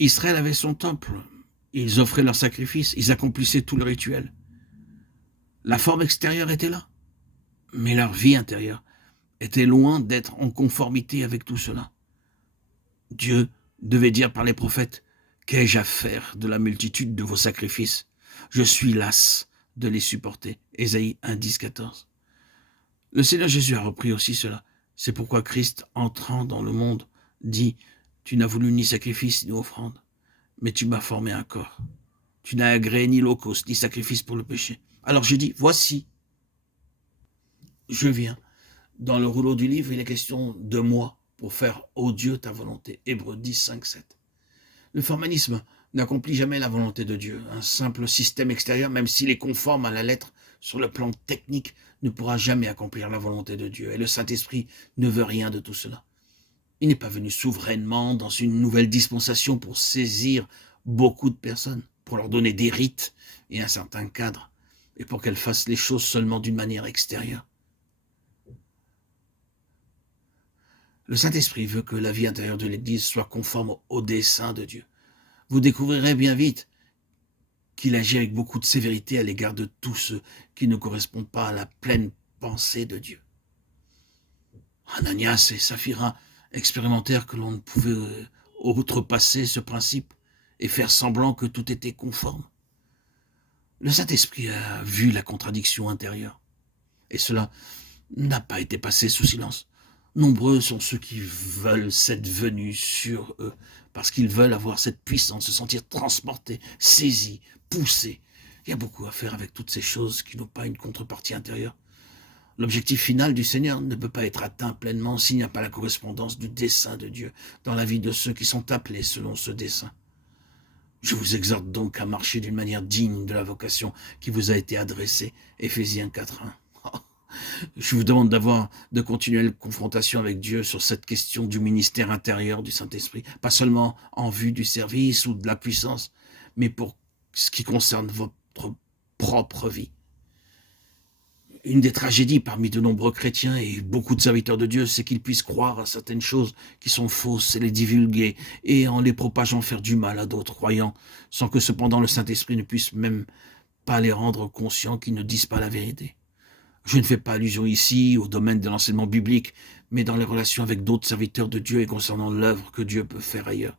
Israël avait son temple. Ils offraient leurs sacrifices, ils accomplissaient tout le rituel. La forme extérieure était là, mais leur vie intérieure était loin d'être en conformité avec tout cela. Dieu devait dire par les prophètes, « Qu'ai-je à faire de la multitude de vos sacrifices? Je suis las de les supporter. » Ésaïe 1, 10, 14. Le Seigneur Jésus a repris aussi cela. C'est pourquoi Christ, entrant dans le monde, dit, « Tu n'as voulu ni sacrifice ni offrande, mais tu m'as formé un corps. Tu n'as agréé ni holocauste ni sacrifice pour le péché. » Alors je dis, voici, je viens. Dans le rouleau du livre, il est question de moi pour faire, ô Dieu, ta volonté. Hébreux 10, 5, 7. Le formalisme n'accomplit jamais la volonté de Dieu. Un simple système extérieur, même s'il est conforme à la lettre sur le plan technique, ne pourra jamais accomplir la volonté de Dieu. Et le Saint-Esprit ne veut rien de tout cela. Il n'est pas venu souverainement dans une nouvelle dispensation pour saisir beaucoup de personnes, pour leur donner des rites et un certain cadre, et pour qu'elles fassent les choses seulement d'une manière extérieure. Le Saint-Esprit veut que la vie intérieure de l'Église soit conforme au dessein de Dieu. Vous découvrirez bien vite qu'il agit avec beaucoup de sévérité à l'égard de tous ceux qui ne correspondent pas à la pleine pensée de Dieu. Ananias et Saphira expérimentèrent que l'on ne pouvait outrepasser ce principe et faire semblant que tout était conforme. Le Saint-Esprit a vu la contradiction intérieure, et cela n'a pas été passé sous silence. Nombreux sont ceux qui veulent cette venue sur eux, parce qu'ils veulent avoir cette puissance, se sentir transportés, saisis, poussés. Il y a beaucoup à faire avec toutes ces choses qui n'ont pas une contrepartie intérieure. L'objectif final du Seigneur ne peut pas être atteint pleinement s'il n'y a pas la correspondance du dessein de Dieu dans la vie de ceux qui sont appelés selon ce dessein. Je vous exhorte donc à marcher d'une manière digne de la vocation qui vous a été adressée. Éphésiens 4.1. Je vous demande d'avoir de continuelles confrontations avec Dieu sur cette question du ministère intérieur du Saint-Esprit, pas seulement en vue du service ou de la puissance, mais pour ce qui concerne votre propre vie. Une des tragédies parmi de nombreux chrétiens et beaucoup de serviteurs de Dieu, c'est qu'ils puissent croire à certaines choses qui sont fausses et les divulguer, et en les propageant faire du mal à d'autres croyants, sans que cependant le Saint-Esprit ne puisse même pas les rendre conscients qu'ils ne disent pas la vérité. Je ne fais pas allusion ici au domaine de l'enseignement biblique, mais dans les relations avec d'autres serviteurs de Dieu et concernant l'œuvre que Dieu peut faire ailleurs.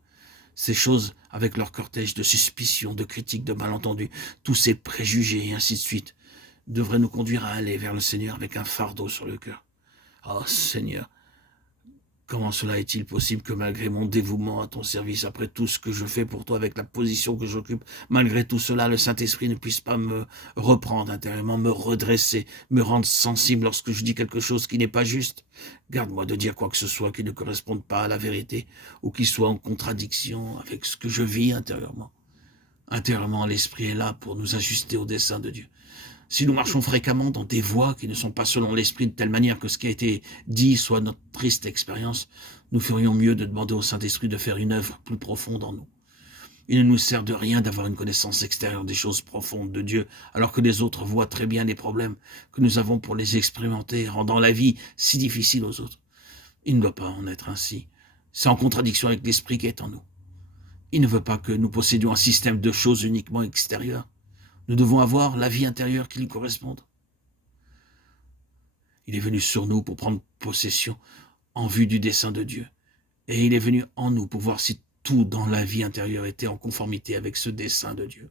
Ces choses, avec leur cortège de suspicions, de critiques, de malentendus, tous ces préjugés et ainsi de suite, devraient nous conduire à aller vers le Seigneur avec un fardeau sur le cœur. Oh Seigneur, comment cela est-il possible que malgré mon dévouement à ton service, après tout ce que je fais pour toi avec la position que j'occupe, malgré tout cela, le Saint-Esprit ne puisse pas me reprendre intérieurement, me redresser, me rendre sensible lorsque je dis quelque chose qui n'est pas juste? Garde-moi de dire quoi que ce soit qui ne corresponde pas à la vérité ou qui soit en contradiction avec ce que je vis intérieurement. Intérieurement, l'Esprit est là pour nous ajuster au dessein de Dieu. Si nous marchons fréquemment dans des voies qui ne sont pas selon l'Esprit de telle manière que ce qui a été dit soit notre triste expérience, nous ferions mieux de demander au Saint-Esprit de faire une œuvre plus profonde en nous. Il ne nous sert de rien d'avoir une connaissance extérieure des choses profondes de Dieu, alors que les autres voient très bien les problèmes que nous avons pour les expérimenter, rendant la vie si difficile aux autres. Il ne doit pas en être ainsi. C'est en contradiction avec l'Esprit qui est en nous. Il ne veut pas que nous possédions un système de choses uniquement extérieures. Nous devons avoir la vie intérieure qui lui corresponde. Il est venu sur nous pour prendre possession en vue du dessein de Dieu. Et il est venu en nous pour voir si tout dans la vie intérieure était en conformité avec ce dessein de Dieu.